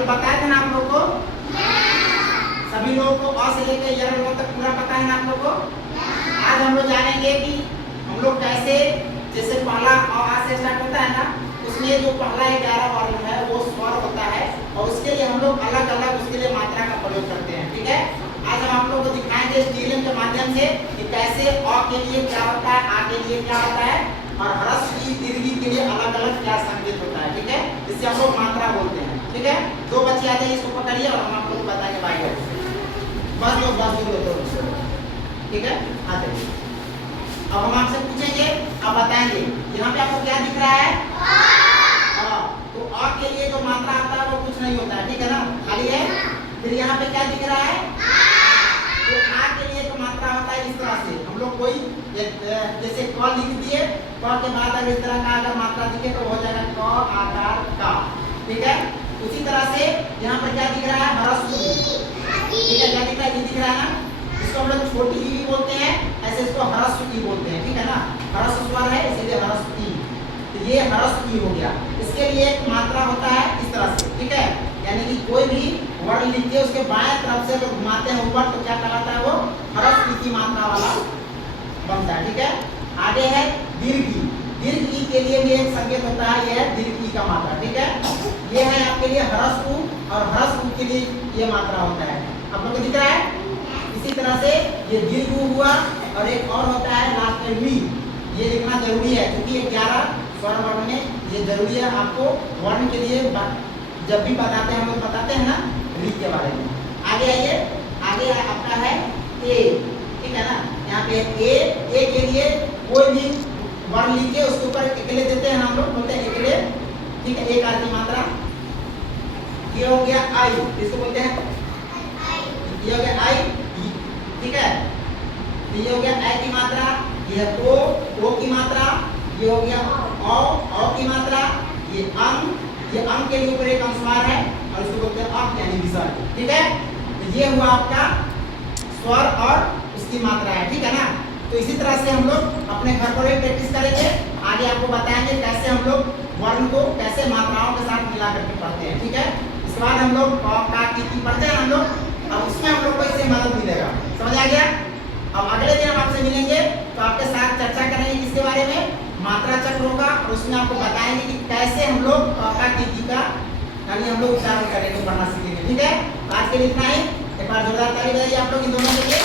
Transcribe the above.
कल बताया था ना आप लोग को? सभी लोगों को अ से लेकर य तक पूरा पता है ना आप लोग को? आज हम लोग जानेंगे कि हम लोग कैसे, जैसे पहला आ से स्टार्ट होता है ना, उसमें जो पहला 11 वर्ण है वो स्वर होता है और उसके लिए हम लोग अलग अलग उसके लिए मात्रा का प्रयोग करते हैं। ठीक है, आज हम आप लोगों को दिखाएंगे इस डीएलएम के माध्यम से कि कैसे अ के लिए क्या होता है, आ के लिए क्या होता है और ह्रस्व ई दीर्घ के लिए अलग अलग क्या संकेत होता है। ठीक है, इससे हम लोग मात्रा बोलते हैं। ठीक है, दो बच्चे आते हैं, इसको पकड़िए और हम आप लोग को बताएंगे भाई। बस दो। ठीक है, आते हैं। अब हम आपसे पूछेंगे, अब बताएंगे यहाँ पे आपको क्या दिख रहा है? तो अ के लिए जो मात्रा आता है वो कुछ नहीं होता है। ठीक है ना, खाली है। फिर यहाँ पे क्या दिख रहा है? तो आ के लिए जो मात्रा होता है इस तरह से हम लोग कोई जैसे क लिख दिए, क के बाद अगर इस तरह का अगर मात्रा दिखे तो हो जाएगा क आकार का। ठीक है, उसी तरह से यहाँ पर क्या दिख रहा है? ह्रस्व ई। ठीक है, क्या दिख रहा है? ये दिख रहा है ना, इसको हम लोग छोटी ई भी बोलते हैं, ऐसे इसको ह्रस्व ई बोलते हैं। ठीक है ना, ह्रस्व स्वर है इसीलिए ह्रस्व ई। तो ये ह्रस्व ई हो गया। इसके लिए एक मात्रा होता है इस तरह से। ठीक है, यानी कि कोई भी वर्ण लिख के उसके बाएं तरफ से अगर घुमाते हैं ऊपर तो क्या कहलाता है? वो ह्रस्व ई की मात्रा वाला बनता है। ठीक है, आगे है दीर्घ ई। दीर्घ ई के लिए भी एक संकेत होता है, यह है दीर्घ ई का मात्रा। ठीक है, ये है आपके लिए ह्रस्व उ और ह्रस्व उ के लिए ये मात्रा होता है। आप लोग को दिख रहा है? इसी तरह से ये दीर्घ उ हुआ और एक और होता है लास्ट में वी। ये लिखना जरूरी है क्योंकि 11 स्वर वर्ण में ये जरूरी है आपको वर्ण के लिए। जब भी बताते हैं हम लोग बताते हैं ना री के बारे में। आगे आइए, आगे आपका है ए। ठीक है ना, यहाँ पे ए के लिए कोई भी वर्ण लिख के उसके ऊपर अकेले देते हैं, हम लोग बोलते हैं अकेले। ठीक है, एक आदि मात्रा। ये हो गया आई, इसको बोलते हैं ये हो गया आई। ठीक है, ये हो गया आई की मात्रा, ये ओ की मात्रा, ये हो गया औ की मात्रा, ये अंग के ऊपर एक अनुस्वार है और इसको बोलते हैं अ यानी विसर्ग। ठीक है, तो ये हुआ आपका स्वर और उसकी मात्रा है। ठीक है ना, तो इसी तरह से हम लोग अपने घर पर भी प्रैक्टिस करेंगे। आगे आपको बताएंगे कैसे हम लोग वर्ण को कैसे मात्राओं के साथ मिला करके पढ़ते हैं। ठीक है, इसके बाद हम लोग क का की पढ़ते हैं हम लोग, अब उसमें हम लोग को इससे मदद मिलेगा। समझ आ गया? अब अगले दिन हम आपसे मिलेंगे तो आपके साथ चर्चा करेंगे किसके बारे में? मात्रा चक्र होगा और उसमें आपको बताएंगे कि कैसे हम लोग क का यानी हम लोग उच्चारण करेंगे, पढ़ना सीखेंगे। ठीक है, आज के लिए इतना ही। एक बार जोरदार ताली बजाइए आप लोग इन दोनों के लिए।